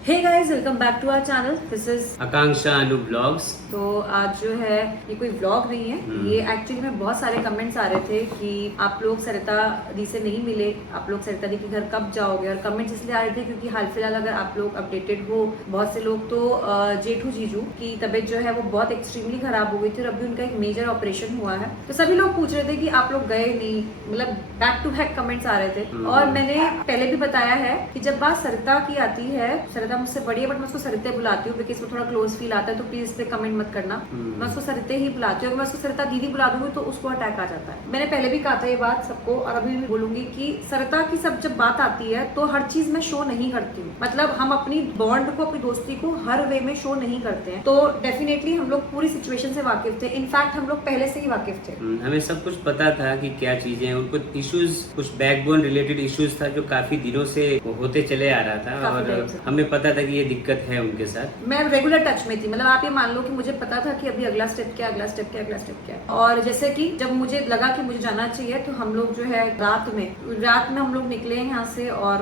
Hey guys, welcome back to our channel. This is Akanksha Anu blogs. तो आज जो है ये कोई व्लॉग नहीं है, ये एक्चुअली में बहुत सारे कमेंट्स आ रहे थे कि आप लोग सरिता दी से नहीं मिले, आप लोग सरिता दी के घर कब जाओगे। और कमेंट्स इसलिए आ रहे थे क्योंकि हाल फिलहाल अगर आप लोग अपडेटेड हो, बहुत से लोग तो जेठू जीजू की तबीयत जो है वो बहुत एक्सट्रीमली खराब हो गई थी और अभी उनका एक मेजर ऑपरेशन हुआ है। तो सभी लोग पूछ रहे थे कि आप लोग गए नहीं, मतलब बैक टू बैक कमेंट्स आ रहे थे। और मैंने पहले भी बताया है कि जब बात सरिता की आती है, सरिता मुझसे बड़ी है बट मैं उसको सरिते बुलाती हूँ बिकॉज वो थोड़ा क्लोज फील आता है, तो प्लीज इस पे कमेंट मत करना। मैं उसको सरिते ही बुलाती हूँ, अगर मैं उसको सरिता दीदी बुला दूंगी तो उसको अटैक आ जाता है। मैंने पहले भी कहा था ये बात सबको और अभी भी बोलूंगी कि सरिता की सब जब बात आती है तो हर चीज में शो नहीं करती हूँ। मतलब हम अपनी बॉन्ड को, अपनी दोस्ती को हर वे में शो नहीं करते हैं। तो डेफिनेटली हम लोग पूरी सिचुएशन से वाकिफ थे, इनफैक्ट हम लोग पहले से ही वाकिफ थे। हमें सब कुछ पता था कि क्या चीजें हैं, उनको इश्यूज, कुछ बैकबोन रिलेटेड इश्यूज था जो काफी दिनों से होते चले आ रहा था और हमें पता था कि ये दिक्कत है उनके साथ। मैं रेगुलर टच में थी, मतलब आप ये मान लो कि मुझे पता था कि अभी अगला स्टेप क्या, अगला स्टेप क्या, अगला स्टेप क्या। और जैसे कि जब मुझे लगा कि मुझे जाना चाहिए तो हम लोग जो है रात में हम लोग निकले यहाँ से और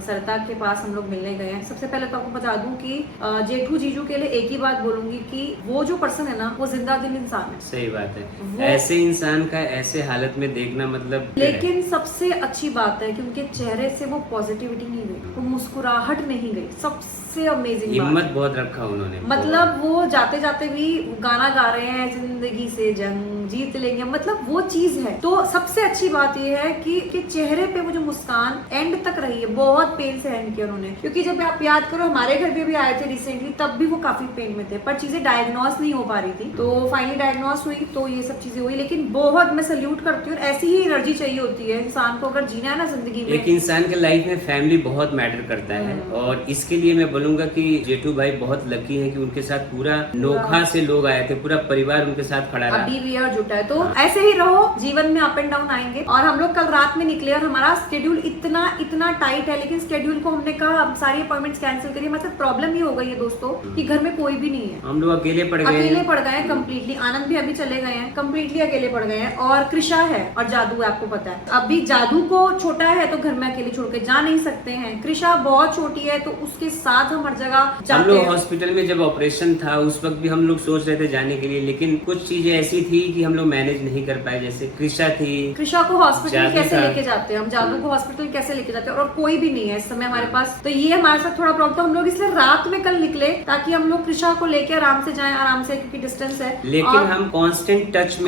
सरिता के पास हम लोग मिलने गए हैं। सबसे पहले तो आपको बता दूं कि जेठू जीजू के लिए एक ही बात बोलूंगी कि वो जो पर्सन है ना वो जिंदा दिल इंसान है। सही बात है, ऐसे इंसान का ऐसे हालत में देखना मतलब। लेकिन सबसे अच्छी बात है कि उनके चेहरे से वो पॉजिटिविटी नहीं गई, वो मुस्कुराहट नहीं गई। सबसे अमेजिंग हिम्मत बहुत रखा उन्होंने। मतलब वो जाते जाते भी गाना गा रहे हैं, जिंदगी से जंग जीत लेंगे, मतलब वो चीज है। तो सबसे अच्छी बात ये है कि चेहरे पे वो जो मुस्कान एंड तक रही है। बहुत पेन से एंड किया उन्होंने, क्योंकि जब आप याद करो हमारे घर भी आए थे रिसेंटली, तब भी वो काफी पेन में थे पर चीजें डायग्नोस नहीं हो पा रही थी। तो फाइनली डायग्नोस हुई तो ये सब चीजें हुई। लेकिन बहुत मैं सल्यूट करती हूँ, ऐसी ही एनर्जी चाहिए होती है इंसान को अगर जीना है ना जिंदगी में। एक इंसान के लाइफ में फैमिली बहुत मैटर करता है और इसके लिए मैं बोलूंगा कि जेठू भाई बहुत लकी है कि उनके साथ पूरा नोखा से लोग आए थे, पूरा परिवार उनके साथ खड़ा रहा, अभी भी और जुटा है। तो ऐसे ही रहो, जीवन में अप एंड डाउन आएंगे। और हम लोग कल रात में निकले और हमारा स्केड्यूल इतना टाइट है, लेकिन स्केड्यूल को हमने कहा सारी अपॉइंटमेंट्स कैंसिल करिए। मतलब प्रॉब्लम ये हो गई है दोस्तों कि घर में कोई भी नहीं है, हम लोग अकेले पड़ गए हैं कम्प्लीटली। आनंद भी अभी चले गए हैं, कम्प्लीटली अकेले पड़ गए हैं। और कृषा है और जादू है, आपको पता है अभी जादू को छोटा है तो घर में अकेले छोड़ के जा नहीं सकते हैं। कृषा बहुत छोटी है तो उसके साथ हम हर जगह जाते हैं। हॉस्पिटल में जब ऑपरेशन था उस वक्त भी हम लोग सोच रहे थे जाने के लिए, लेकिन कुछ चीजें ऐसी थी कि हम लोग मैनेज नहीं कर पाए। जैसे कृषा थी, कृषा को हॉस्पिटल कैसे लेके जाते हैं हम, जादू को हॉस्पिटल कैसे लेके जाते हैं, और कोई भी नहीं है इस समय हमारे पास। तो ये हमारे साथ थोड़ा प्रॉब्लम था। हम लोग इसलिए रात में कल निकले ताकि हम लोग कृषा को लेके आराम से जाएं, आराम से, क्योंकि डिस्टेंस है। लेकिन हम कांस्टेंट टच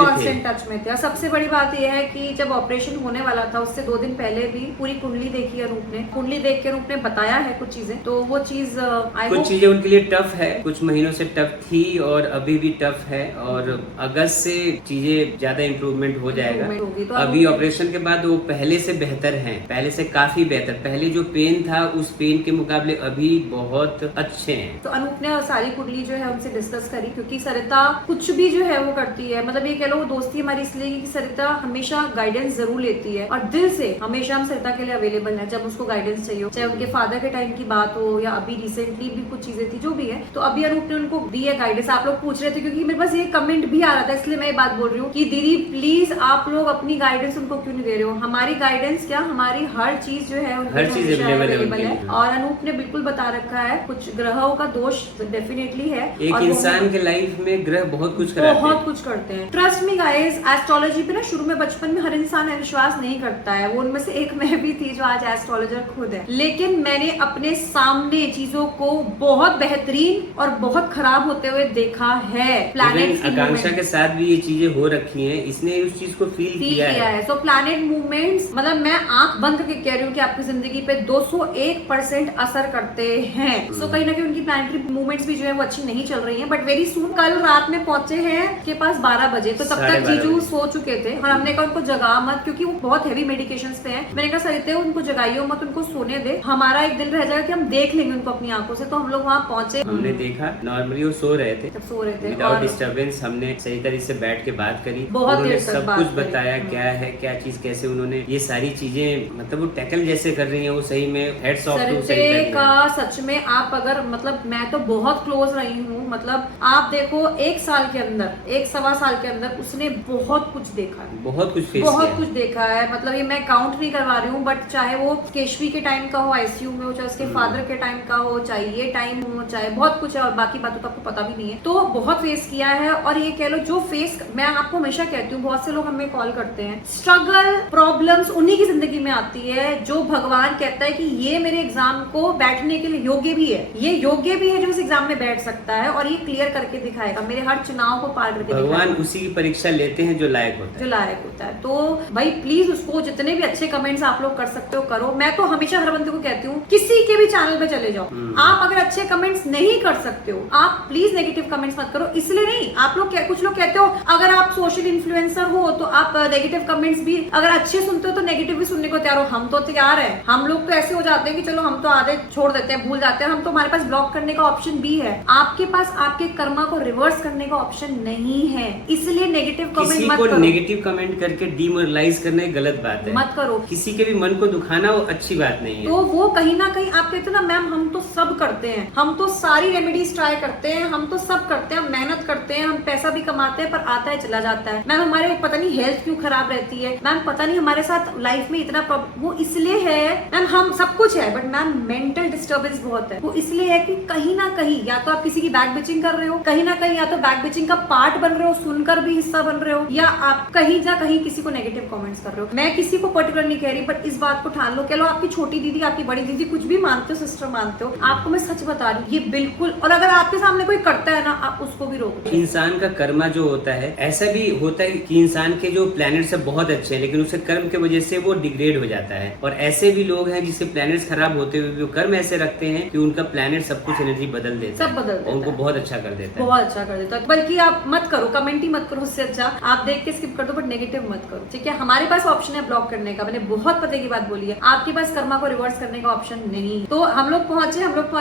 में थे। और सबसे बड़ी बात यह है कि जब ऑपरेशन होने वाला था उससे 2 दिन पहले भी पूरी कुंडली देखी अनूप ने, कुंडली देख के अनूप ने बताया है कुछ चीजें। तो वो चीज कुछ चीजें उनके लिए टफ है, कुछ महीनों से टफ थी और अभी भी टफ है। और अगस्त से चीजें ज्यादा इम्प्रूवमेंट हो जाएगा। तो अभी ऑपरेशन के बाद वो पहले से बेहतर हैं, पहले से काफी बेहतर। पहले जो पेन था उस पेन के मुकाबले अभी बहुत अच्छे हैं। तो अनूप ने सारी कुंडली जो है उनसे डिस्कस करी, क्योंकि सरिता कुछ भी जो है वो करती है, मतलब ये कह लो वो दोस्ती हमारी इसलिए कि सरिता हमेशा गाइडेंस जरूर लेती है और दिल से हमेशा हम सरिता के लिए अवेलेबल है जब उसको गाइडेंस चाहिए, चाहे उनके फादर के टाइम की बात हो या अभी रिसेंटली भी कुछ चीजें थी जो भी है। तो अभी अनूप ने उनको दी है गाइडेंस। आप लोग पूछ रहे थे क्योंकि मेरे पास ये कमेंट भी आ रहा था, इसलिए मैं ये बात बोल रही हूँ कि दीदी प्लीज आप लोग अपनी गाइडेंस उनको क्यों नहीं दे रहे हो। हमारी गाइडेंस क्या, हमारी हर चीज जो है हर चीज अवेलेबल है। और अनूप ने बिल्कुल बता रखा है कुछ ग्रहों का दोष डेफिनेटली है। एक इंसान के लाइफ में ग्रह बहुत कुछ करते हैं। ट्रस्ट मी गाइस, एस्ट्रोलॉजी पे ना शुरू में बचपन में हर इंसान विश्वास नहीं करता है, वो उनमें से एक मैं भी थी जो आज एस्ट्रोलॉजर खुद है। लेकिन मैंने अपने सामने चीजों को बहुत बेहतरीन और बहुत खराब होते हुए देखा है। प्लैनेट आकांक्षा के साथ भी ये चीजें हो रखी हैं, इसने उस चीज को फील किया है। सो प्लैनेट मूवमेंट्स, मतलब मैं आंख बंद करके कह रही हूँ कि आपकी जिंदगी पे 201% असर करते हैं। सो कहीं ना कहीं उनकी प्लैनेटरी मूवमेंट्स भी जो है वो अच्छी नहीं चल रही है। बट वेरी सून कल रात में पहुंचे हैं के पास 12 बजे, तो तब तक जीजू सो चुके थे और हमने कहा उनको जगा मत, क्योंकि वो बहुत हैवी मेडिकेशन पे हैं। मैंने कहा सरिता उनको जगाइयो मत, उनको सोने दे, हमारा एक दिल रह जाएगा कि हम देख लेंगे उनको अपनी आंखों से। तो हम लोग वहाँ पहुंचे, हमने देखा नॉर्मली वो सो रहे थे, जब सो रहे थे विदाउट डिस्टर्बेंस। हमने सही तरीके से बैठ के के बात करी, बहुत उन्होंने देर तक सब बात कुछ करी। बताया क्या है क्या चीज, कैसे उन्होंने ये सारी चीजें मतलब वो टैकल जैसे कर रही है, वो सही में हेड्स ऑफ टू सरिते का सच में आप अगर मतलब मैं तो बहुत क्लोज रही हूँ, मतलब आप देखो 1 साल के अंदर 1-1.25 साल के अंदर उसने बहुत कुछ देखा है, बहुत कुछ फेस बहुत किया कुछ देखा है। मतलब ये मैं काउंट नहीं करवा रही हूँ, बट चाहे वो केशवी के टाइम का हो आईसीयू में हो, चाहे उसके फादर के टाइम का हो, चाहे ये टाइम हो, चाहे बहुत कुछ है और बाकी बातों तो आपको पता भी नहीं है, तो बहुत फेस किया है। और ये कह लो जो फेस, मैं आपको हमेशा कहती हूँ, बहुत से लोग हमें कॉल करते हैं, स्ट्रगल प्रॉब्लम्स उन्हीं की जिंदगी में आती है जो भगवान कहता है कि ये मेरे एग्जाम को बैठने के लिए योग्य भी है, ये योग्य भी है जो इस एग्जाम में बैठ सकता है और ये क्लियर करके दिखाएगा, मेरे हर चुनाव को पार करके भगवान दिखाएगा। उसी की परीक्षा लेते हैं जो लायक होता जो है। लायक होता है। तो भाई प्लीज उसको जितने भी अच्छे कमेंट्स आप लोग कर सकते हो करो। मैं तो हमेशा हर बंदे को कहती हूँ किसी के भी चैनल पे चले जाओ, आप अगर अच्छे कमेंट्स नहीं कर सकते हो आप प्लीज नेगेटिव कमेंट्स मत करो। इसलिए नहीं, आप लोग कुछ लोग कहते हो अगर आप सोशल इन्फ्लुएंसर हो तो आप नेगेटिव कमेंट्स भी अगर अच्छे सुनते हो तो नेगेटिव भी सुनने को तैयार हो। हम तो तैयार है, हम लोग तो ऐसे हो जाते हैं कि चलो हम तो आधे छोड़ देते हैं, भूल जाते हैं, हम तो हमारे पास ब्लॉक करने का ऑप्शन भी है। आपके पास आपके कर्मा को रिवर्स करने का ऑप्शन नहीं है, इसलिए नेगेटिव कमेंट किसी मत को करो। नेगेटिव कमेंट करके डिमोरलाइज करना गलत बात है, मत करो। किसी के भी मन को दुखाना वो अच्छी बात नहीं है। तो वो कहीं ना कहीं आप कहते हो ना मैम हम तो सब करते हैं, हम तो सारी रेमेडीज ट्राई करते हैं, हम तो सब करते हैं, हम मेहनत करते हैं, हम पैसा भी कमाते हैं, पर आता है चला जाता है। मैम हमारे पता नहीं हेल्थ क्यों खराब रहती है, मैम पता नहीं हमारे साथ लाइफ में इतना प्रॉब्लम, वो इसलिए है मैम, हम सब कुछ है बट मैम मेंटल डिस्टर्बेंस बहुत है। वो इसलिए है कि कहीं ना कहीं या तो आप किसी की बैक बिचिंग कर रहे हो, कहीं ना कहीं या तो बैक बिचिंग का पार्ट बन रहे हो, सुनकर भी हिस्सा बन रहे हो, या आप कहीं जा कहीं किसी को नेगेटिव कमेंट्स कर रहे हो। मैं किसी को पर्टिकुलर नहीं कह रही, बट इस बात को ठान लो, कह लो आपकी छोटी दीदी, आपकी बड़ी दीदी, कुछ भी मानते हो, सिस्टर मानते हो, आपको मैं सच बता रही हूँ ये बिल्कुल, और अगर आपके सामने कोई करता है ना आप उसको भी रोक दो। इंसान का कर्मा जो होता है, ऐसा भी होता है कि इंसान के जो प्लैनेट्स है बहुत अच्छे हैं लेकिन उसके कर्म की वजह से वो डिग्रेड हो जाता है, और ऐसे भी लोग हैं जिसके प्लैनेट्स खराब होते हुए भी कर्म ऐसे रखते हैं कि उनका प्लैनेट सब कुछ एनर्जी बदल देता सब बदल देता है, उनको है। बहुत अच्छा कर देता है। बहुत अच्छा कर देता है। बल्कि आप मत करो, कमेंट ही मत करो, उससे अच्छा आप देख के स्किप कर दो, बट नेगेटिव मत करो, ठीक है। हमारे पास ऑप्शन है ब्लॉक करने का, मैंने बहुत पते की बात बोली है, आपके पास कर्मा को रिवर्स करने का ऑप्शन नहीं। तो हम लोग पहुंच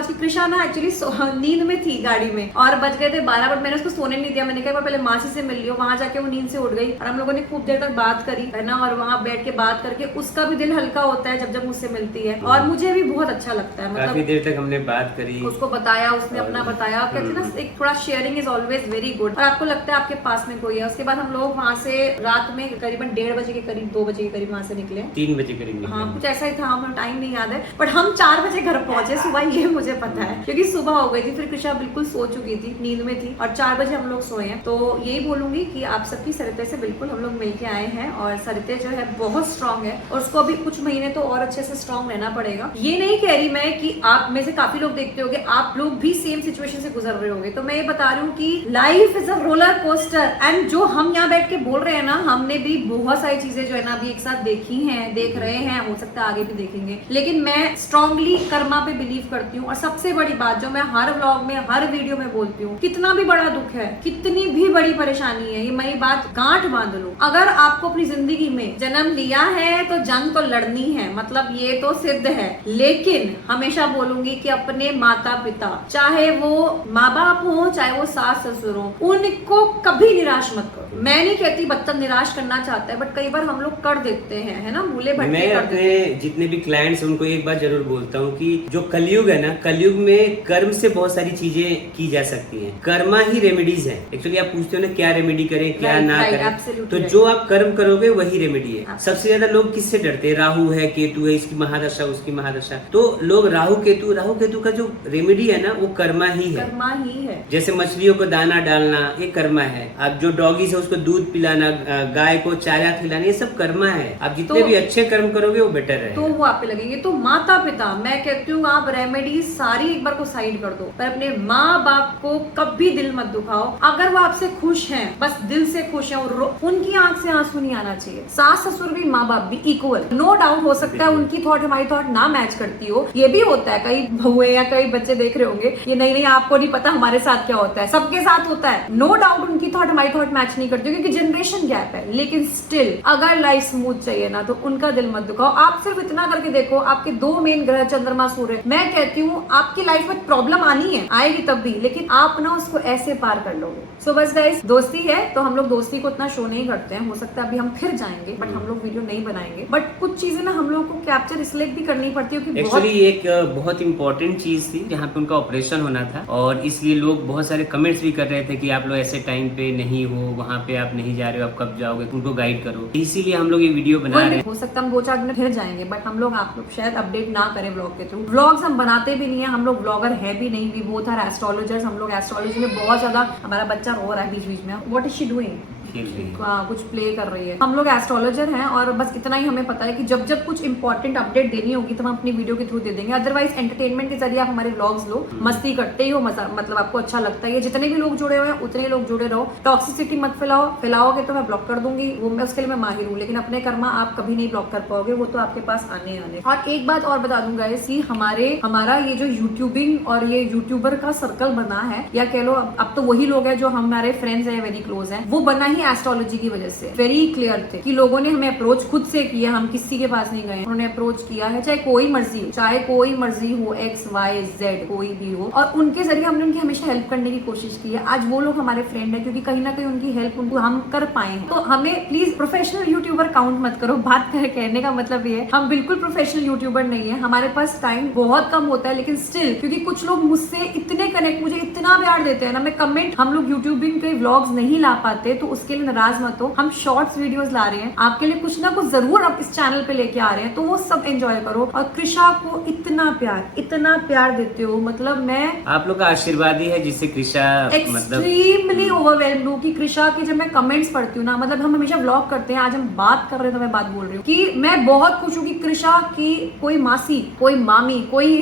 के कृषा ना एक्चुअली नींद में थी गाड़ी में और बज गए थे 12, बट मैंने उसको सोने नहीं दिया। मैंने कहा पहले मासी से मिल लियो, वहां जाके वो नींद से उठ गई और हम लोगों ने खूब देर तक बात करी है ना, और वहां बैठ के बात करके उसका भी दिल हल्का होता है जब जब मुझसे मिलती है, और मुझे भी बहुत अच्छा लगता है। काफी मतलब देर तक हमने बात करी, उसको बताया, उसने अपना बताया, कहते हैं ना एक थोड़ा sharing is always very good, और आपको लगता है आपके पास में कोई है। उसके बाद हम लोग वहाँ से रात में करीबन 1:30 बजे के करीब, 2 बजे के करीब वहाँ से निकले, 3 बजे करीब निकले। हाँ कुछ ऐसा ही था, हमें टाइम नहीं याद है, बट हम 4 बजे घर पहुंचे सुबह, ये मुझे पता है क्योंकि सुबह हो गई थी, फिर कृषा बिल्कुल सो चुकी थी, नींद में थी, और 4 बजे हम लोग सोए हैं। तो यही बोलूंगी कि आप सबकी सरिते से बिल्कुल हम लोग मिलके आए हैं, और सरिते जो है बहुत स्ट्रांग है, और उसको अभी कुछ महीने तो और अच्छे से स्ट्रांग रहना पड़ेगा। ये नहीं कह रही मैं कि आप में से काफी लोग देखते होंगे आप लोग भी सेम सिचुएशन से गुजर रहे होंगे, तो मैं ये बता रही हूँ कि life is a roller coaster, and जो हम यहाँ बैठ के बोल रहे हैं ना, हमने भी बहुत सारी चीजें जो है ना अभी एक साथ देखी हैं, देख रहे हैं, हो सकता है आगे भी देखेंगे, लेकिन मैं स्ट्रांगली कर्मा पे बिलीव करती हूँ। और सबसे बड़ी बात जो मैं हर व्लॉग में, हर वीडियो में बोलती हूँ, कितना भी बड़ा दुख है, कितनी भी बड़ी परेशानी है, ये मैं बात गांठ बांध लूं, अगर आपको अपनी जिंदगी में जन्म लिया है तो जंग तो लड़नी है, मतलब ये तो सिद्ध है। लेकिन हमेशा बोलूंगी कि अपने माता पिता, चाहे वो माँ बाप हो, चाहे वो सास ससुर हो, उनको कभी निराश मत करो। मैं नहीं कहती बच्चा निराश करना चाहता है, बट कई बार हम लोग कर देते हैं, है ना, भूले भटके मैं कर अपने देते हैं। जितने भी क्लाइंट्स उनको एक बात जरूर बोलता हूँ कि जो कलयुग है ना, कलयुग में कर्म से बहुत सारी चीजें की जा सकती हैं, कर्मा ही रेमेडीज है। एक्चुअली आप पूछते हो ना क्या रेमेडी करें क्या Right, ना right, करें, absolutely तो right. जो आप कर्म करोगे वही रेमेडी है। Absolutely. सबसे ज्यादा लोग किससे डरते हैं? राहु है, केतु है, इसकी महादशा, उसकी महादशा, तो लोग राहु केतु का जो रेमेडी है ना वो कर्मा ही है। कर्मा ही है। जैसे मछलियों को दाना डालना ये कर्मा है, आप जो डॉगीज है उसको दूध पिलाना, गाय को चारा खिलाना, ये सब कर्मा है। आप जितने भी अच्छे कर्म करोगे वो बेटर है, तो वो आप पे लगेंगे। तो माता पिता, मैं कहती हूँ आप रेमेडी सारी एक बार को साइड कर दो, पर अपने माँ बाप को कभी दिल मत दुखाओ। अगर वो आपसे खुश हैं, बस दिल से खुश हैं, और उनकी आंख से आंसू नहीं आना चाहिए। सास ससुर भी माँ बाप भी इक्वल, नो डाउट हो सकता है उनकी थॉट हमारी थॉट ना मैच करती हो, ये भी होता है। कई बहुए या कई बच्चे देख रहे होंगे, ये नहीं आपको नहीं पता हमारे साथ क्या होता है, सबके साथ होता है। नो डाउट उनकी थॉट हमारी थॉट मैच नहीं करती क्योंकि जनरेशन गैप है, लेकिन स्टिल अगर लाइफ स्मूथ चाहिए ना तो उनका दिल मत दुखाओ। आप सिर्फ इतना करके देखो, आपके 2 मेन ग्रह चंद्रमा सूर्य, मैं कहती हूँ आपकी लाइफ में प्रॉब्लम आनी है, आएगी तब भी, लेकिन आप ना उसको ऐसे पार कर लोगे। सो बस गाइस, दोस्ती है, तो हम लोग दोस्ती को उतना शो नहीं करते हैं, हो सकता है अभी हम फिर जाएंगे बट हम लोग वीडियो नहीं बनाएंगे। बट कुछ चीजें ना हम लोग को कैप्चर इसलिए भी करनी पड़ती है क्योंकि एक्चुअली एक बहुत इंपॉर्टेंट चीज थी जहाँ पे उनका ऑपरेशन होना था, और इसलिए लोग बहुत सारे कमेंट्स भी कर रहे थे कि आप लोग ऐसे टाइम पे नहीं हो, वहाँ पे आप नहीं जा रहे हो, आप कब जाओगे, उनको गाइड करो। इसीलिए हम लोग ये वीडियो बना रहे हैं। हो सकता है हम 2-4 दिन फिर जाएंगे बट हम लोग आप लोग शायद अपडेट ना करें ब्लॉग के थ्रू। व्लॉग्स हम बनाते भी नहीं है, हम लोग ब्लॉगर है भी नहीं, वी बोथ आर एस्ट्रोलॉजर्स। हम लोग एस्ट्रोलॉजी में बहुत ज्यादा, हमारा बच्चा रो रहा है बीच बीच में, व्हाट इज शी डूइंग, कुछ प्ले कर रही है। हम लोग एस्ट्रोलॉजर हैं और बस इतना ही हमें पता है कि जब जब कुछ इंपॉर्टेंट अपडेट देनी होगी तो हम अपनी वीडियो के थ्रू दे देंगे। अदरवाइज एंटरटेनमेंट के जरिए आप हमारे व्लॉग्स लो, मस्ती करते ही हो, मतलब आपको अच्छा लगता है। जितने भी लोग जुड़े हुए हैं उतने लोग जुड़े रहो, टॉक्सिसिटी मत फैलाओगे तो मैं ब्लॉक कर दूंगी, वो मैं उसके लिए मैं माहिर हूँ, लेकिन अपने कर्मा आप कभी नहीं ब्लॉक कर पाओगे, वो तो आपके पास आने। और एक बात और बता दूंगा कि हमारा ये जो यूट्यूबिंग और ये यूट्यूबर का सर्कल बना है, या कह लो अब तो वही लोग हैं जो हमारे फ्रेंड्स हैं, वेरी क्लोज हैं, वो बना ही एस्ट्रोलॉजी की वजह से। वेरी क्लियर थे कि लोगों ने हमें अप्रोच खुद से किया, हम किसी के पास नहीं गए, उन्होंने अप्रोच किया है, चाहे कोई मर्जी हो, XYZ कोई भी हो, और उनके जरिए हमने उनकी हमेशा हेल्प करने की कोशिश की है। आज वो लोग हमारे फ्रेंड है क्योंकि कहीं ना कहीं उनकी हेल्प उनको हम कर पाए हैं। तो हमें प्लीज प्रोफेशनल यूट्यूबर काउंट मत करो। बात कहने का मतलब ये है, हम बिल्कुल प्रोफेशनल यूट्यूबर नहीं है, हमारे पास टाइम बहुत कम होता है, लेकिन स्टिल क्योंकि कुछ लोग मुझसे इतने कनेक्ट, मुझे इतना प्यार देते हैं ना, मैं कमेंट, हम लोग यूट्यूबिंग के व्लॉग्स नहीं ला पाते तो उसके लिए नाराज मत हो। हम शॉर्ट्स वीडियोस ला रहे हैं आपके लिए, कुछ ना कुछ जरूर आप इस चैनल पे लेके आ रहे हैं, तो वो सब एंजॉय करो। और कृषा को इतना प्यार देते हो, मतलब मैं आप लोग का आशीर्वाद ही है जिससे कृषा एक्सट्रीमली ओवरवेल्म्ड हूँ कि कृषा के जब मैं कमेंट्स पढ़ती हूँ ना, मतलब हम हमेशा व्लॉग करते हैं, आज हम बात कर रहे हैं तो मैं बात बोल रही हूँ कि मैं बहुत खुश हूँ कि कृषा की कोई मासी, कोई मामी, कोई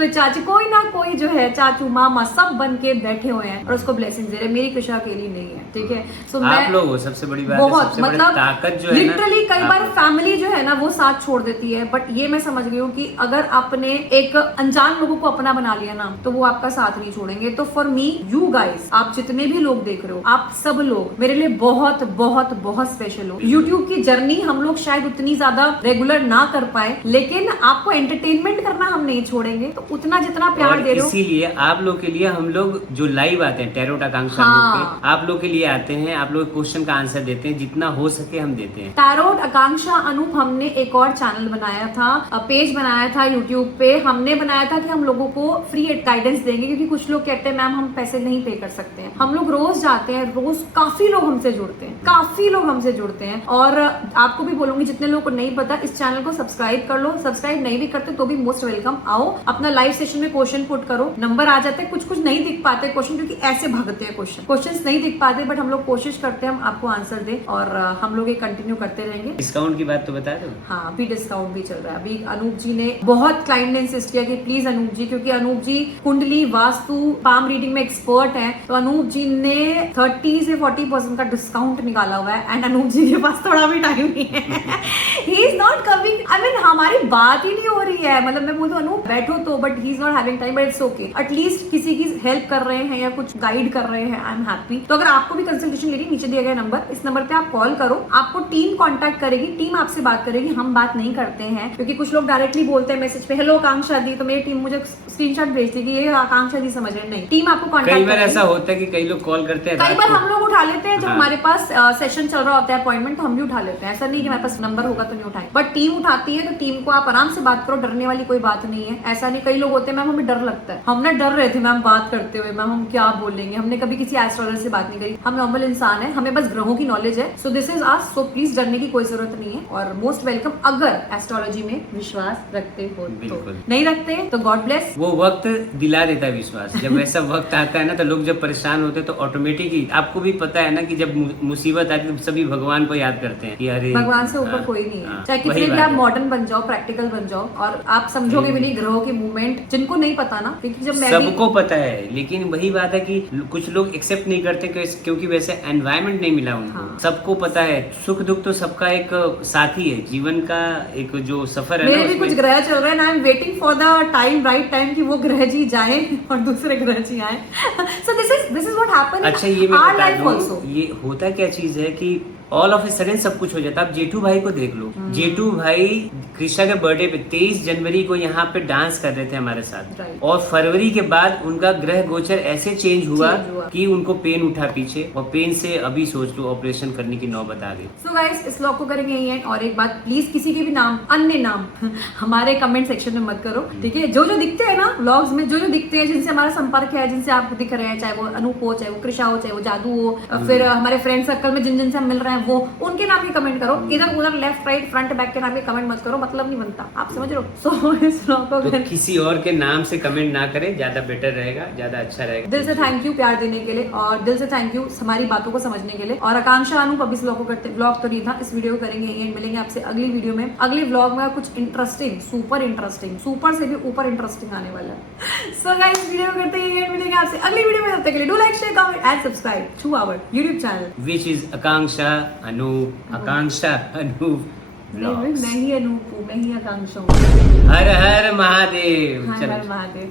चाची, कोई ना कोई जो है चाचू मामा सब बन के बैठे हुए हैं और उसको ब्लेसिंग दे रहे हैं। मेरी कृषा अकेली नहीं है, ठीक है। सो आप लोग सबसे बड़ी बात बहुत, सबसे मतलब ताकत जो है लिटरली कई बार फैमिली जो है ना वो साथ छोड़ देती है, बट ये मैं समझ गई हूँ कि अगर आपने एक अनजान लोगों को अपना बना लिया ना तो वो आपका साथ नहीं छोड़ेंगे। तो फॉर मी, यू गाइस, आप जितने भी लोग देख रहे हो, आप सब लोग मेरे लिए बहुत बहुत बहुत स्पेशल हो। यूट्यूब की जर्नी हम लोग शायद उतनी ज्यादा रेगुलर ना कर पाए, लेकिन आपको एंटरटेनमेंट करना हम नहीं छोड़ेंगे, तो उतना जितना प्यार दे रहे हो, इसीलिए आप लोग के लिए हम लोग जो लाइव आते हैं टैरोट आकांक्षा पे, आप लोग के लिए आते हैं, आप लोग क्वेश्चन का आंसर देते हैं, जितना हो सके हम देते हैं। टैरोट आकांक्षा अनूप, हमने एक और चैनल बनाया था, पेज बनाया था यूट्यूब पे, हमने बनाया था कि हम लोगों को फ्री गाइडेंस देंगे, क्योंकि कुछ लोग कहते हैं मैम हम पैसे नहीं पे कर सकते हैं। हम लोग रोज जाते हैं, रोज काफी लोग हमसे जुड़ते हैं, और आपको भी बोलूंगी जितने लोगों को नहीं पता, इस चैनल को सब्सक्राइब कर लो, सब्सक्राइब नहीं भी करते तो भी मोस्ट वेलकम। आओ अपना लाइव सेशन में क्वेश्चन पुट करो, नंबर आ जाते हैं, कुछ नहीं दिख पाते क्वेश्चन क्योंकि ऐसे भागते हैं क्वेश्चन नहीं दिख पाते, बट हम लोग कोशिश करते हैं हम आपको आंसर दे, और हम लोग ये कंटिन्यू करते रहेंगे। डिस्काउंट की बात तो बता दो। हाँ, अभी डिस्काउंट भी चल रहा है। अभी अनूप जी ने, बहुत क्लाइंट ने इंसिस्ट किया कि प्लीज अनूप जी, क्योंकि अनूप जी कुंडली, वास्तु, पाम रीडिंग में एक्सपर्ट हैं, तो अनूप जी ने 30 से 40% का डिस्काउंट निकाला हुआ है। एंड अनूप जी के पास थोड़ा भी टाइम नहीं है, he is not coming, I mean हमारी बात ही नहीं हो रही है, मतलब मैं बोलती हूँ अनूप बैठो तो, but he is not having time, but it's okay, at least किसी की हेल्प कर रहे हैं या कुछ गाइड कर रहे हैं, आई एम हैप्पी। तो अगर आपको भी कंसल्टेशन लेनी, नीचे दिया गया नंबर, इस नंबर पे आप कॉल करो, आपको टीम कांटेक्ट करेगी, टीम आपसे बात करेगी, हम बात नहीं करते हैं, क्योंकि कुछ लोग डायरेक्टली बोलते हैं मैसेज पे, हेलो आकांक्षा दी, तो मेरी टीम मुझे स्क्रीनशॉट भेज देगी, ये आकांक्षा दी समझ रहे नहीं, टीम आपको कांटेक्ट कई बार ऐसा होता है कि कई लोग कॉल करते हैं, कई बार हम लोग उठा लेते हैं जब हाँ। हमारे पास सेशन चल रहा होता है, अपॉइंटमेंट, तो हम भी उठा लेते हैं, ऐसा नहीं कि हमारे पास नंबर होगा तो नहीं उठाए, बट टीम उठाती है, तो टीम को आप आराम से बात करो, डरने वाली कोई बात नहीं है। ऐसा नहीं, कई लोग होते हैं मैम हमें डर लगता है, हम ना डर रहे थे मैम बात करते हुए, मैम हम क्या बोलेंगे, हमने कभी किसी एस्ट्रोलॉजर से बात नहीं करी, हम नॉर्मल इंसान है, हमें बस ग्रहों की नॉलेज है, so this is ours, so please डरने की कोई जरूरत नहीं है, और मोस्ट वेलकम अगर एस्ट्रोलॉजी में विश्वास रखते हो तो। नहीं रखते तो गॉड ब्लेस, वो वक्त दिला देता है विश्वास। जब ऐसा वक्त आता है ना, तो लोग जब परेशान होते हैं तो ऑटोमेटिक ही, आपको भी पता है ना कि जब मुसीबत आती है तो सभी भगवान को याद करते हैं कि अरे भगवान से ऊपर कोई नहीं है, चाहे कितने भी आप मॉडर्न बन जाओ, प्रैक्टिकल बन जाओ, और आप समझोगे भी नहीं ग्रहों की मूवमेंट, जिनको नहीं पता ना, क्योंकि जब मैं सबको पता है, लेकिन वही बात है कि कुछ लोग एक्सेप्ट नहीं करते क्योंकि वैसे एनवायरनमेंट नहीं मिला उनको। हाँ। सबको पता है, सुख दुख तो सबका एक साथी है, जीवन का एक जो सफर है। मेरे भी कुछ ग्रह चल रहे हैं, I am waiting for the time, right time, कि वो ग्रह जी जाए और दूसरे ग्रह जी आए। सो दिस इज व्हाट हैपेंड। अच्छा, ये मैं बता दूं, ये होता क्या चीज है कि ऑल ऑफ ए सडन सब कुछ हो जाता है। आप जेठू भाई को देख लो, जेठू भाई कृष्णा के बर्थडे पे 23 जनवरी को यहाँ पे डांस कर रहे थे हमारे साथ, Right. और फरवरी के बाद उनका ग्रह गोचर ऐसे चेंज हुआ Change हुआ। कि उनको पेन उठा पीछे, और पेन से अभी सोच लो ऑपरेशन करने की नौबत आ गई। सो गाइस, इस व्लॉग को करेंगे यही एंड। और एक बात, प्लीज किसी के भी नाम, अन्य नाम हमारे कमेंट सेक्शन में मत करो, ठीक है। जो जो दिखते हैं ना व्लॉग्स में, जो जो दिखते हैं, जिनसे हमारा संपर्क है, जिनसे आप दिख रहे हैं, चाहे वो अनूप हो, चाहे वो कृषा हो, चाहे वो जादू हो, फिर हमारे फ्रेंड सर्कल में जिन जिन से हम मिल रहे हैं वो, उनके नाम के कमेंट करो। इधर उधर लेफ्ट राइट फ्रंट बैक के नाम के कमेंट मत करो, मतलब नहीं बनता, आप समझ रहे हो। सो इस व्लॉग को तो किसी और के नाम से कमेंट ना करें, ज्यादा बेटर रहेगा, ज्यादा अच्छा रहेगा। दिल से थैंक यू प्यार देने के लिए, और दिल से थैंक यू हमारी बातों को समझने के लिए। और आकांक्षा अनूप अभी इस व्लॉग को करते, व्लॉग तो नहीं था, इस वीडियो को करेंगे एंड मिलेंगे आपसे अगली वीडियो में, अगले व्लॉग में कुछ इंटरेस्टिंग, सुपर इंटरेस्टिंग, सुपर से भी ऊपर इंटरेस्टिंग आने वाला है। सो गाइस, वीडियो को करते हैं एंड मिलेंगे आपसे अगली वीडियो में, तब तक के लिए do like share comment and subscribe to our YouTube channel, which is Akanksha Anup, Akanksha Anup blogs. मैं ही अनूप हूँ, मैं ही आकांक्षा हूँ। हर हर महादेव। हर चलो। हर महादेव।